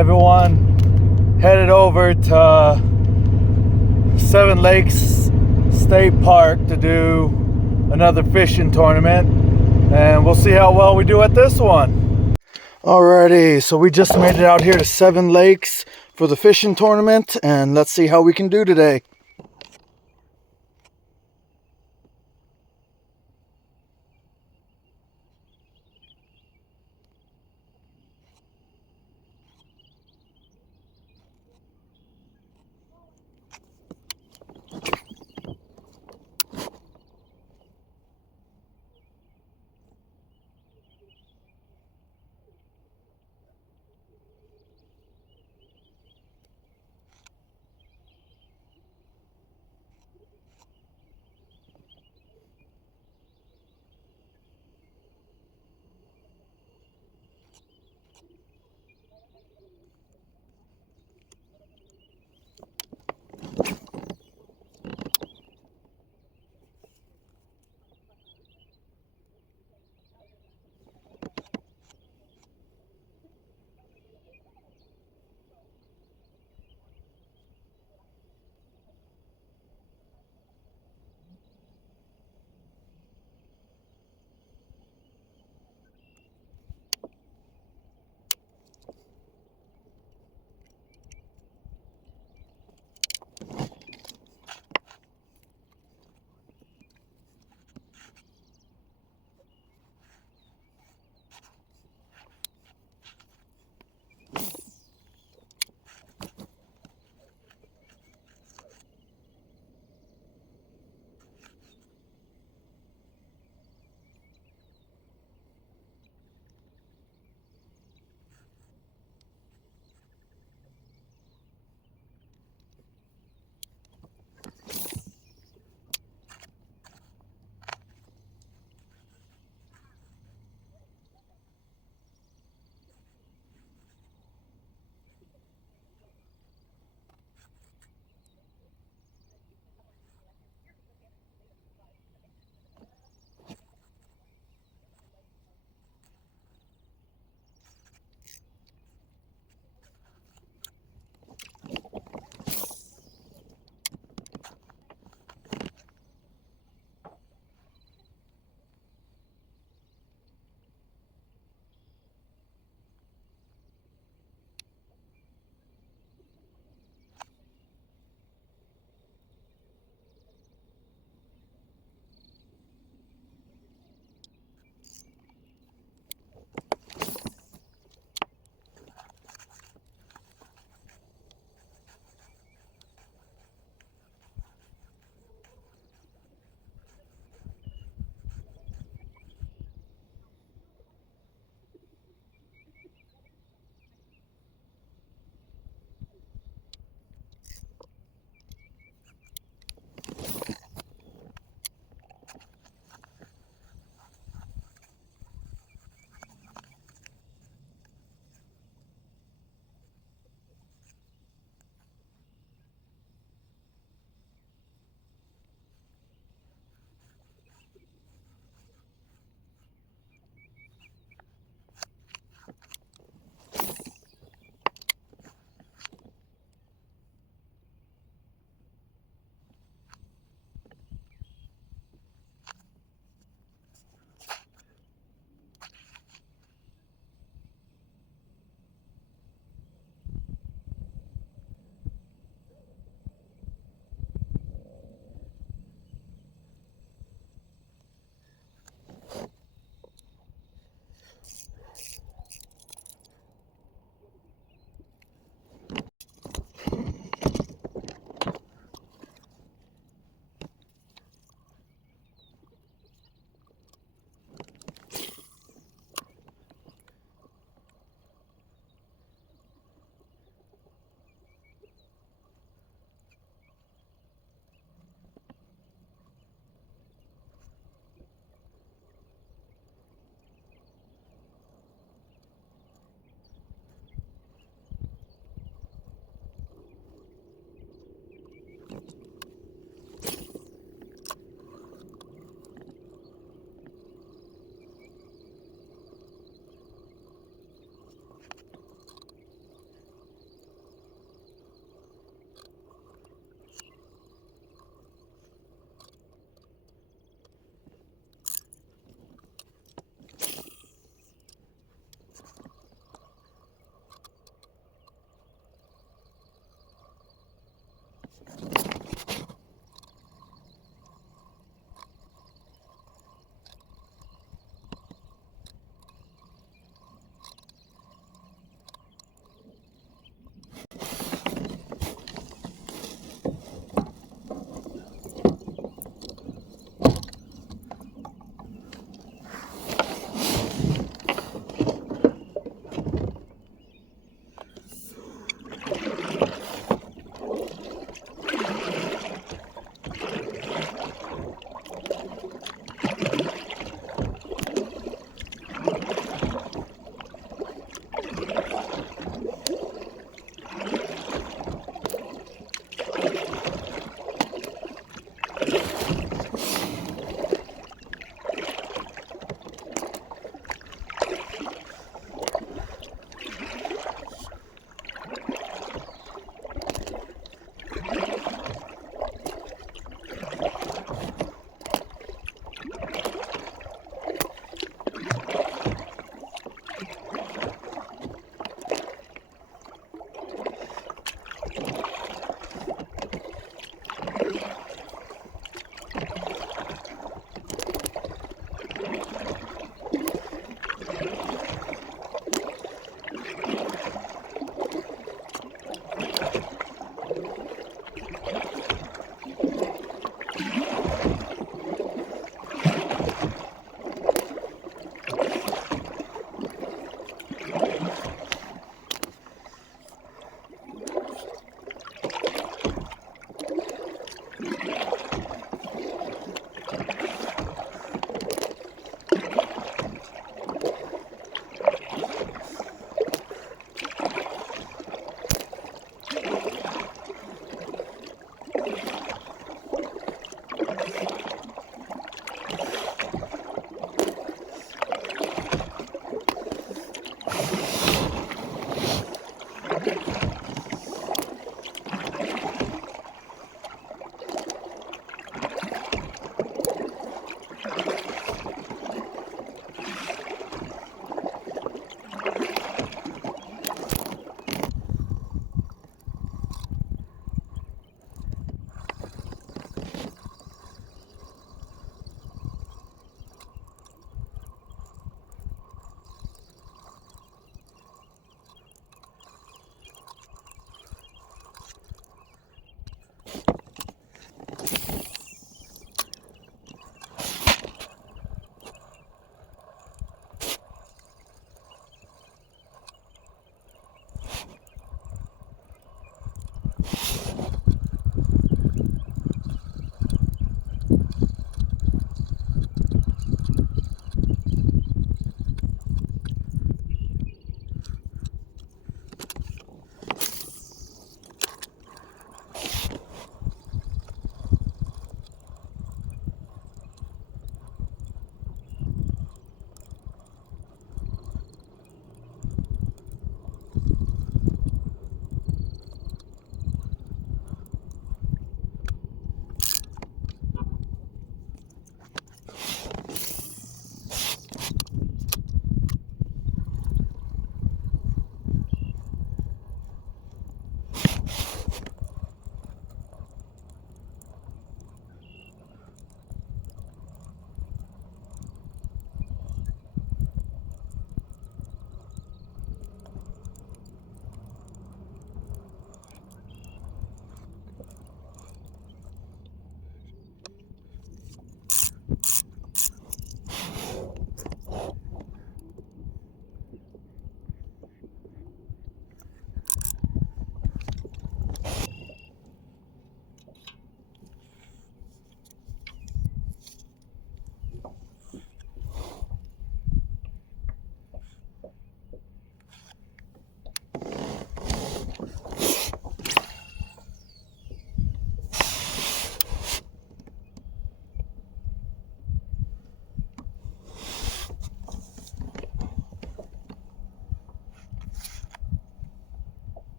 everyone. Headed over to Seven Lakes State Park to do another fishing tournament, and we'll see how well we do at this one. Alrighty, so we just made it out here to Seven Lakes for the fishing tournament, and let's see how we can do today.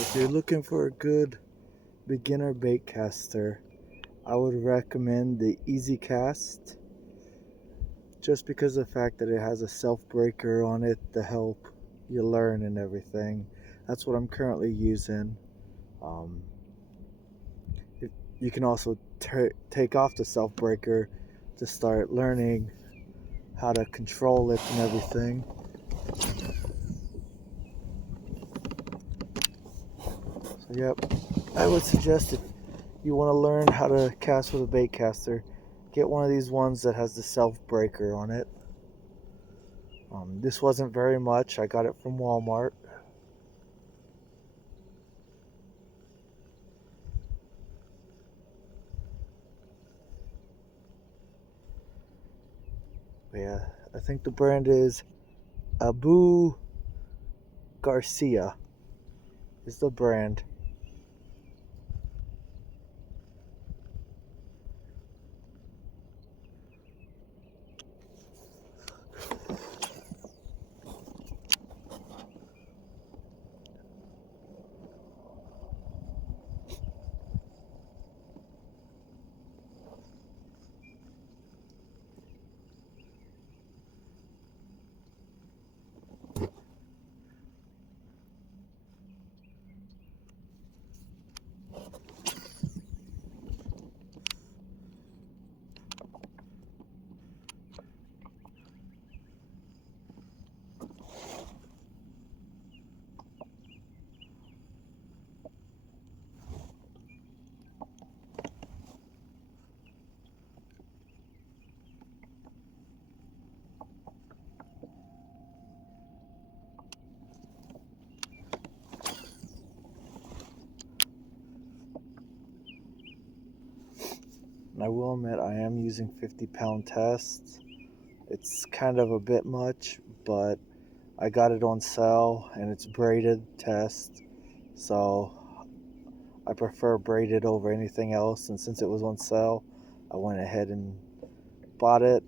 If you're looking for a good beginner bait caster, I would recommend the Easy Cast, just because of the fact that it has a self breaker on it to help you learn and everything. That's what I'm currently using. Um, you can also take off the self breaker to start learning how to control it and everything. So yep, I would suggest if you want to learn how to cast with a bait caster, get one of these ones that has the self breaker on it. This wasn't very much. I got it from Walmart. But yeah, I think the brand is Abu Garcia is the brand. And I will admit I am using 50-pound tests. It's kind of a bit much, but I got it on sale and it's braided test, so I prefer braided over anything else, and since it was on sale I went ahead and bought it.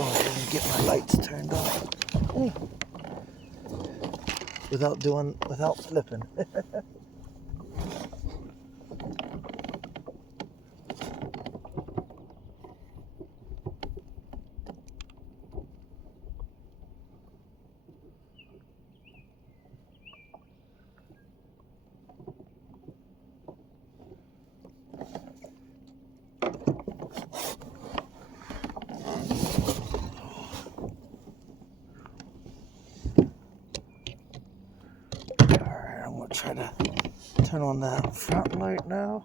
Oh, I didn't get my lights turned on without flipping. Alright, I'm gonna try to turn on that front light now.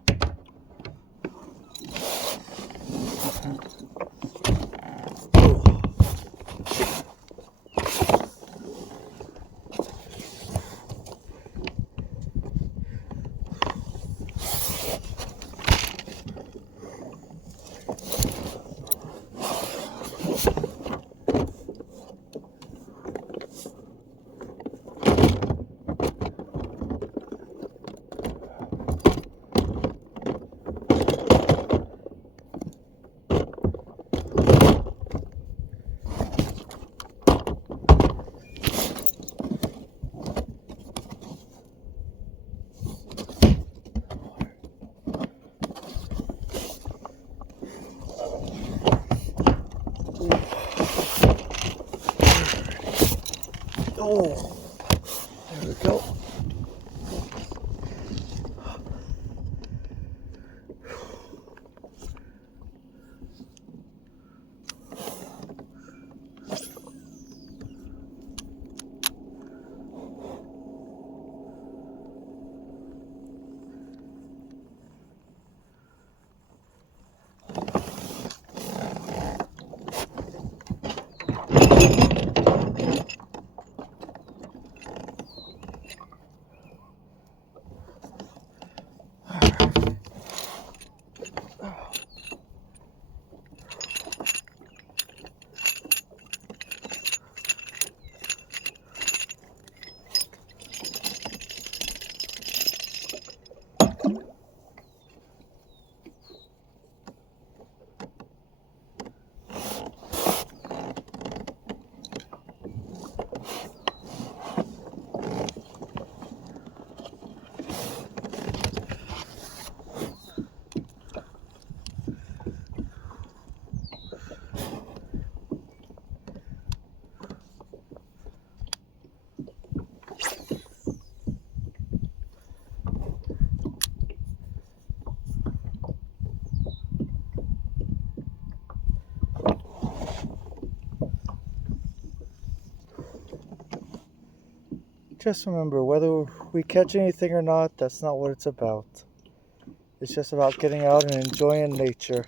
Just remember, whether we catch anything or not, that's not what it's about. It's just about getting out and enjoying nature.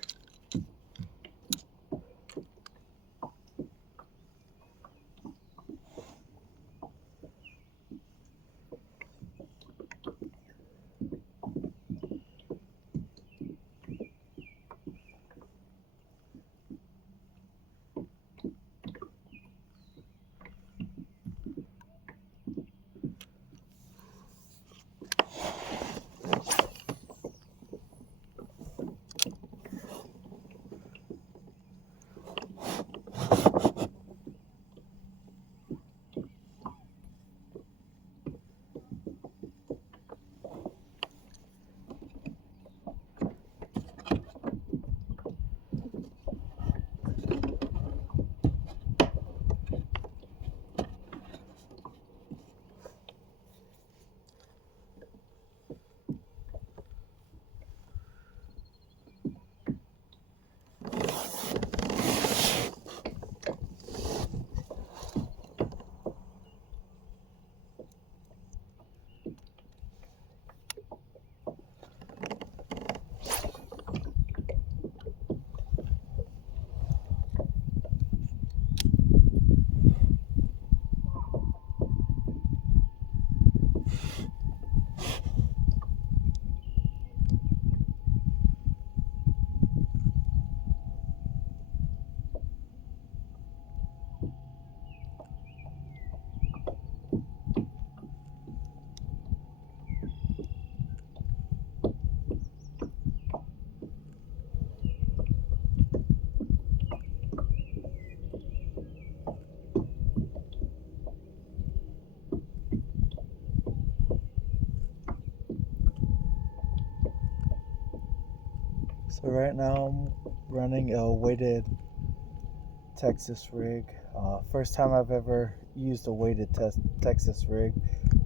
So right now I'm running a weighted Texas rig. First time I've ever used a weighted Texas rig.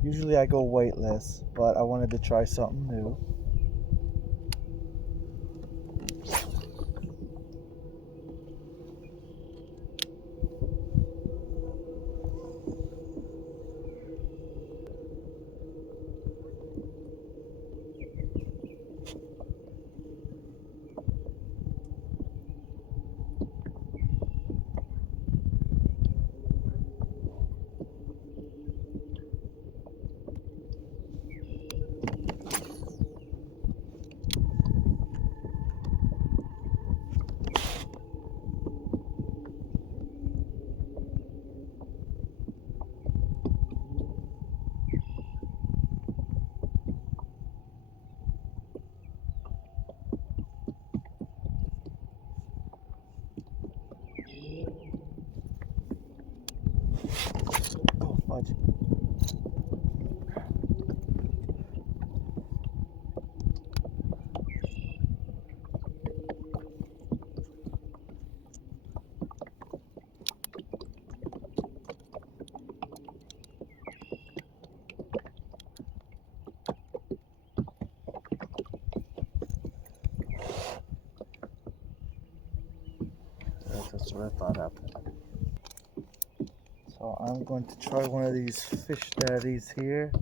Usually I go weightless, but I wanted to try something new. Oh, fudge. That's what I thought happened. So I'm going to try one of these fish daddies here.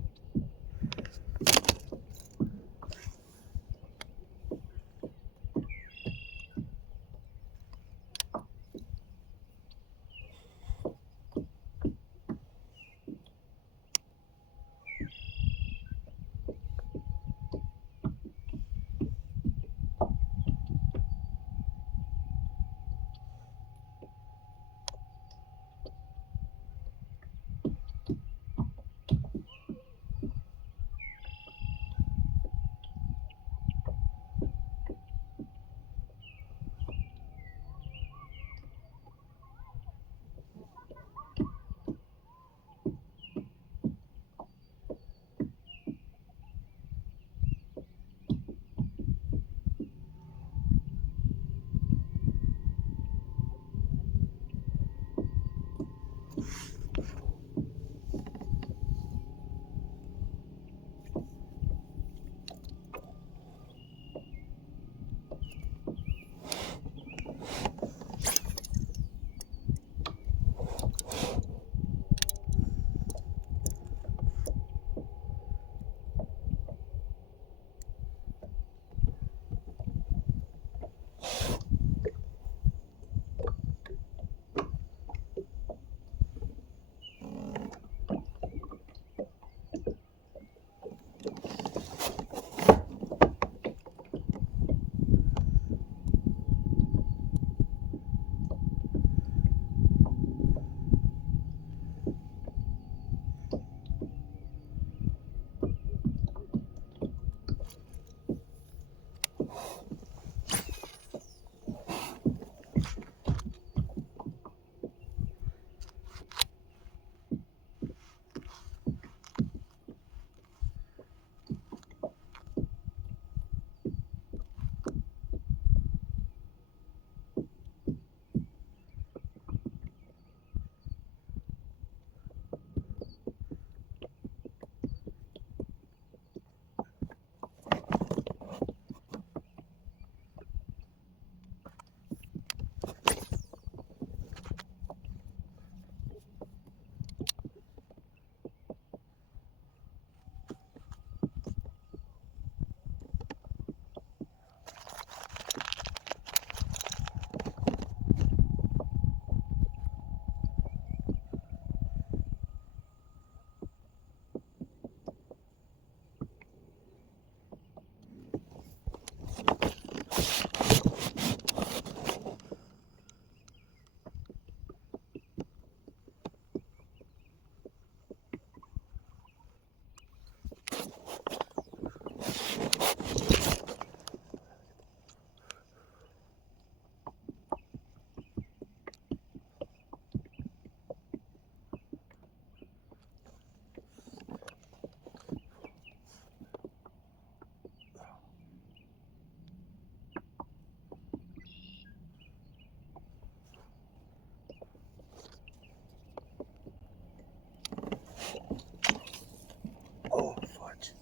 Oh, fudge.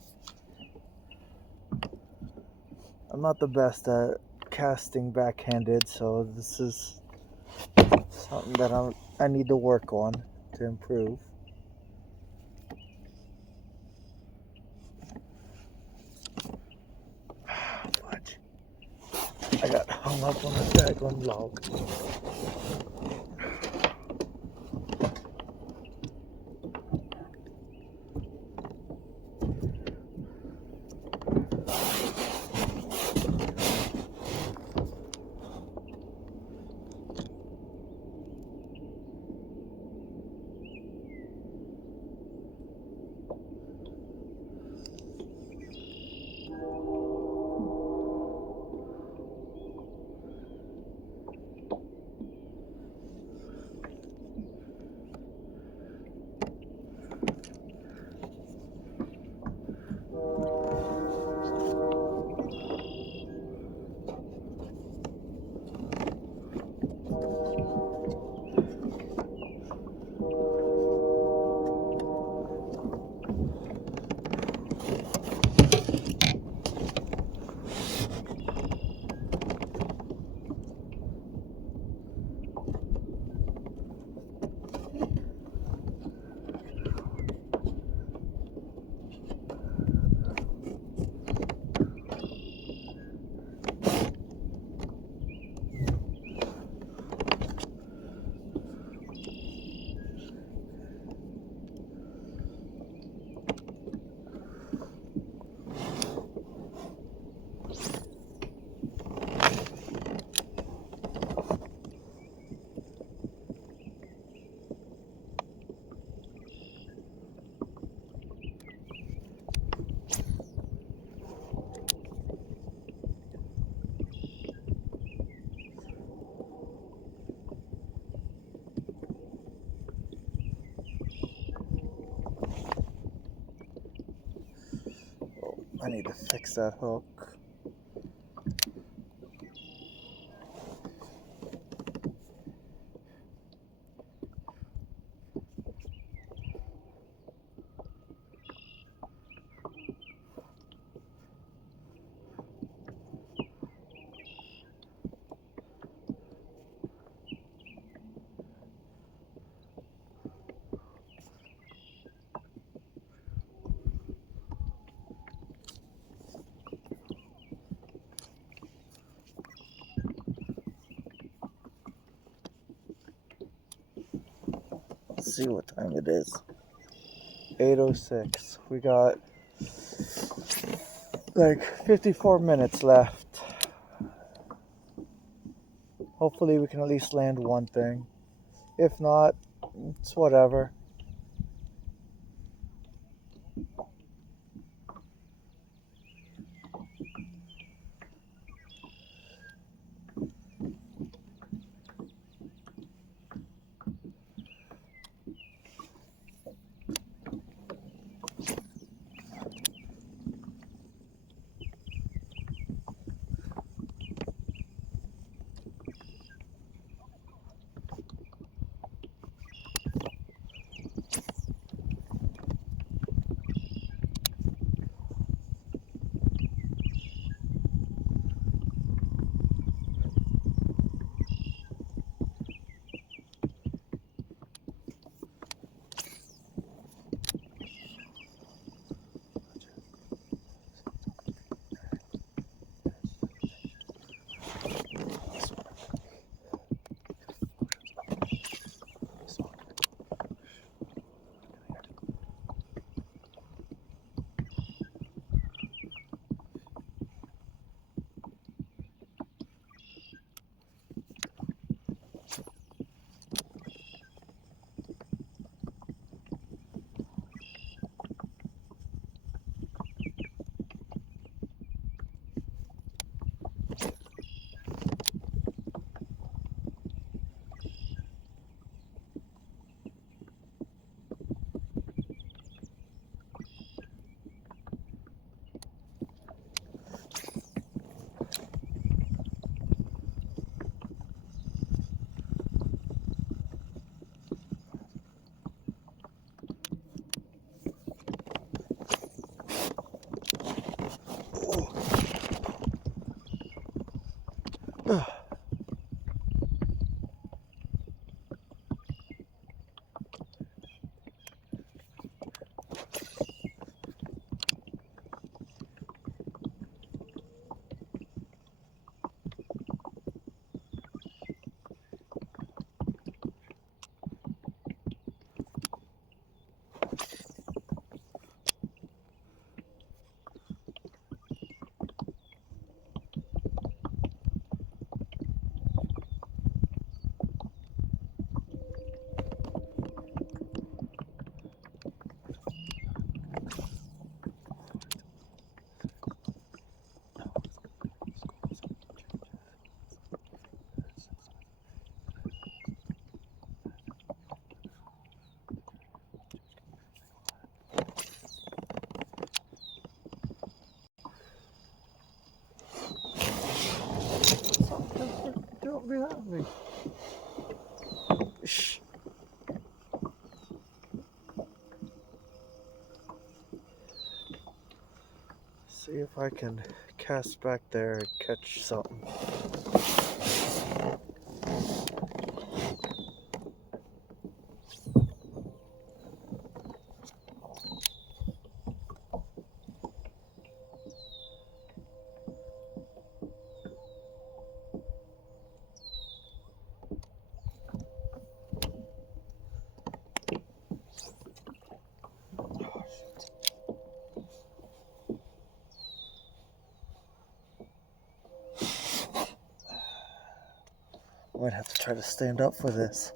I'm not the best at casting backhanded, so this is something that I need to work on to improve. Fudge. I got hung up on the daggone log. I need to fix that hook. see what time it is. 8:06. We got like 54 minutes left. Hopefully we can at least land one thing. If not, it's whatever. Don't be at me. Shh. See if I can cast back there and catch something. I might have to try to stand up for this.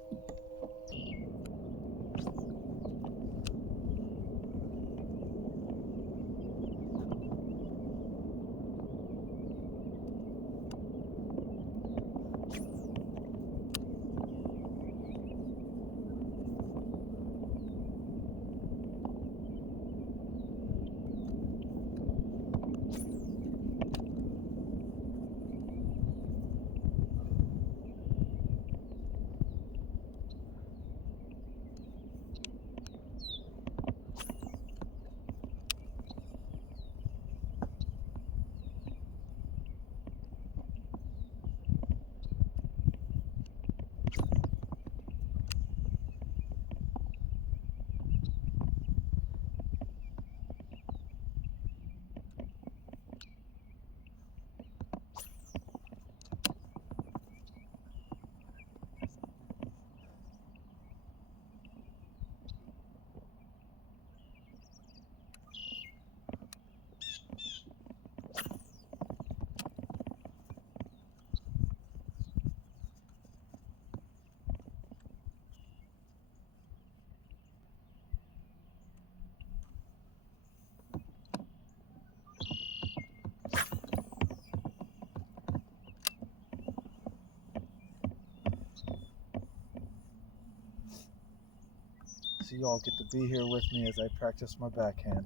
so you all get to be here with me as I practice my backhand.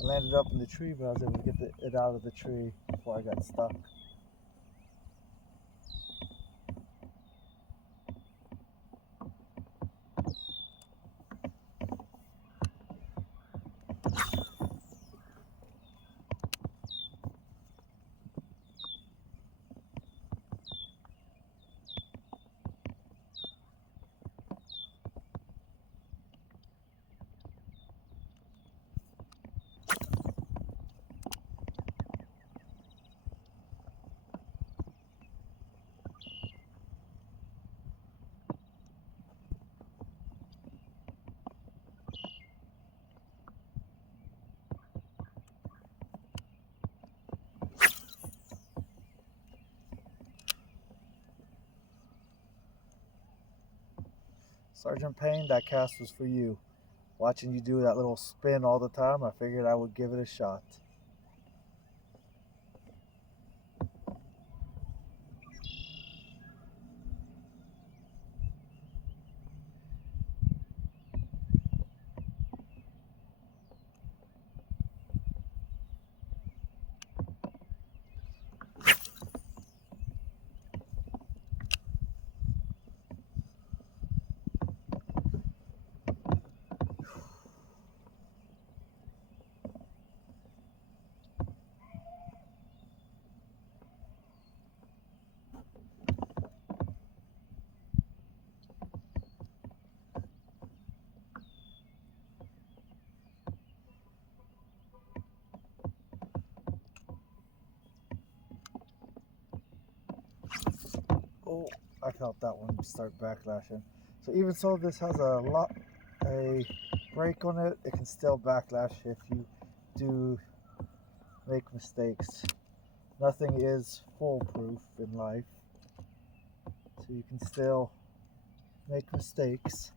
I landed up in the tree, but I was able to get it out of the tree before I got stuck. Sergeant Payne, that cast was for you. Watching you do that little spin all the time, I figured I would give it a shot. Oh, I felt that one start backlashing. So even so, this has a brake on it. It can still backlash if you do make mistakes. Nothing is foolproof in life, so you can still make mistakes.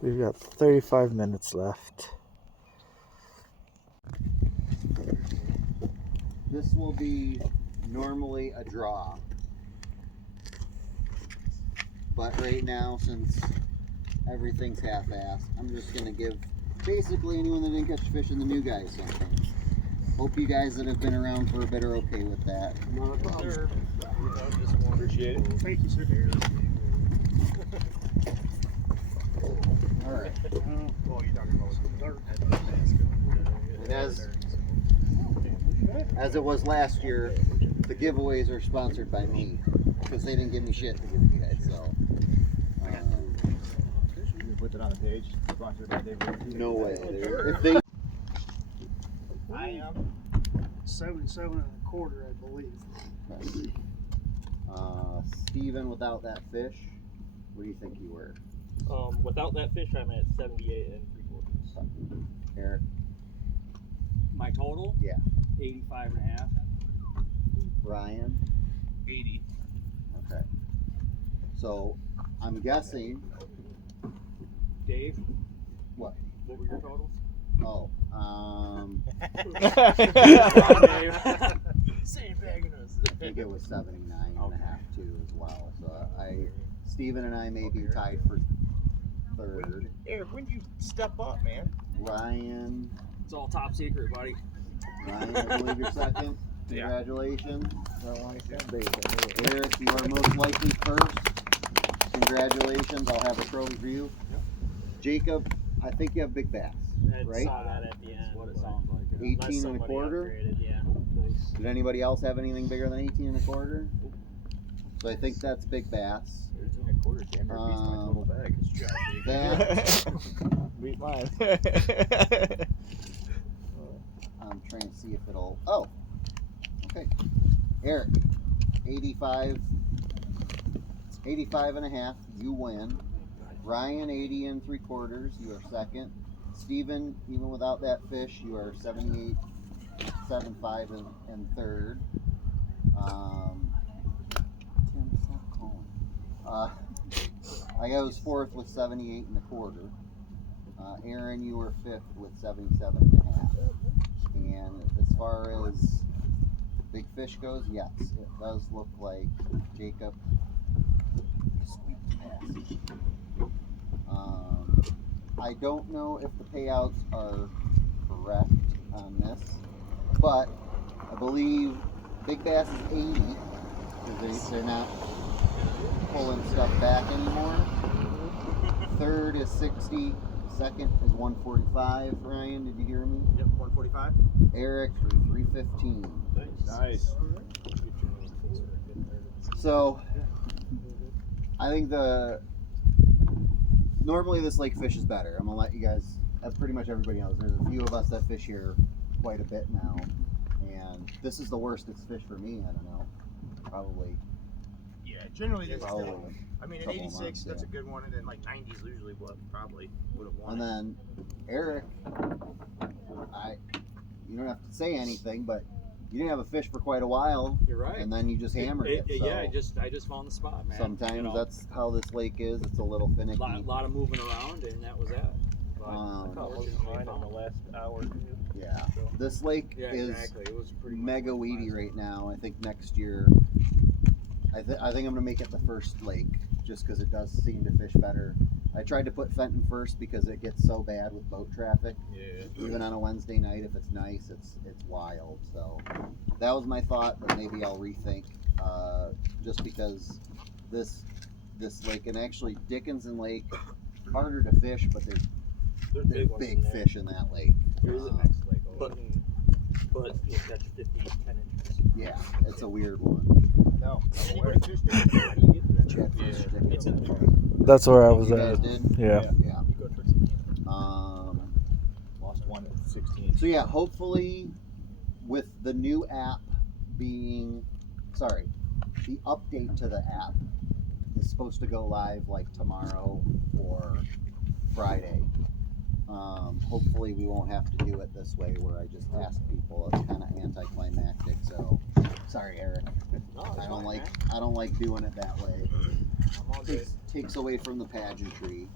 We've got 35 minutes left. This will be normally a draw, but right now, since everything's half-assed, I'm just gonna give basically anyone that didn't catch fish and the new guys something. Hope you guys that have been around for a bit are okay with that. Not a problem. Sure. Appreciate it. Thank you, sir. All right. Oh, you're talking about the dirt. And as it was last year, the giveaways are sponsored by me because they didn't give me shit to give you guys. So You put it on the page. Sponsored by Dave. no way. If they I am 77 1/4, I believe. Steven, without that fish, what do you think you were? Without that fish, I'm at 78 3/4. Eric? My total? Yeah. 85 1/2. Ryan? 80. Okay. So I'm guessing. Dave? What? What were your totals? Oh, Same bag us. I think it was 79 and a half too as well. So Steven and I may be tied for third. Eric, when did you step up, man? Ryan, It's all top secret, buddy. I believe you're second. Yeah. Congratulations. Eric, you are most likely first. Congratulations. I'll have a trophy for you. Yep. Jacob, I think you have big bass, I right? saw that at the end. That's what it sounds like. 18 and a quarter. Yeah. Nice. Did anybody else have anything bigger than 18 and a quarter? So I think that's big bass. 13 and a quarter, damn near beats my total bag. That Beat mine. I'm trying to see if it'll. Oh, okay. Eric, 85 and a half. You win. Ryan, 80 and 3/4. You are second. Steven, even without that fish, you are 78, 75 and third. Tim, stop calling. I was fourth with 78 and a quarter. Aaron, you were fifth with 77 and a half. And as far as big fish goes, yes, it does look like Jacob squeaked past. I don't know if the payouts are correct on this, but I believe Big Bass is 80 because they're not pulling stuff back anymore. Third is 60. Second is 145. Ryan, did you hear me? Yep, 145. Eric, 315. Nice. So, I think normally this lake fish is better. I'm gonna let you guys, pretty much everybody knows. There's a few of us that fish here quite a bit now, and this is the worst it's fished for me. I don't know, probably. Yeah, generally there's Probably. I mean, an Couple 86, months, that's yeah. a good one, and then like 90s usually what probably would have won. And then Eric, you don't have to say anything, but you didn't have a fish for quite a while, You're right. and then you just hammered it. So Yeah, I just found the spot, man. sometimes You know, that's how this lake is. It's a little finicky. lot of moving around, and that was that. But unfortunately, Mine in the last hour. Yeah, this lake yeah, is exactly. It was pretty mega much weedy right now. I think next year, I think I'm gonna make it the first lake just because it does seem to fish better. I tried to put Fenton first because it gets so bad with boat traffic. Yeah. Even on a Wednesday night, if it's nice, it's wild. So that was my thought, but maybe I'll rethink. Just because this lake, and actually Dickinson Lake, harder to fish, but there's big ones in there. fish in that lake. Here's the next lake over. But you'll catch 50, 10 inches. Yeah, it's a weird one. No. Anybody fish there? How do you get to that? Chatfish, Yeah. Dickinson. It's in there. That's where I was You guys at. did? Yeah. Yeah. You go towards the camp. Lost one at 16. So yeah, hopefully with the new app being, the update to the app is supposed to go live like tomorrow or Friday. Hopefully we won't have to do it this way where I just ask people. It's kind of anticlimactic. So sorry, Eric. No, it's I don't fine, like man. I don't like doing it that way. I'm all good. Takes away from the pageantry.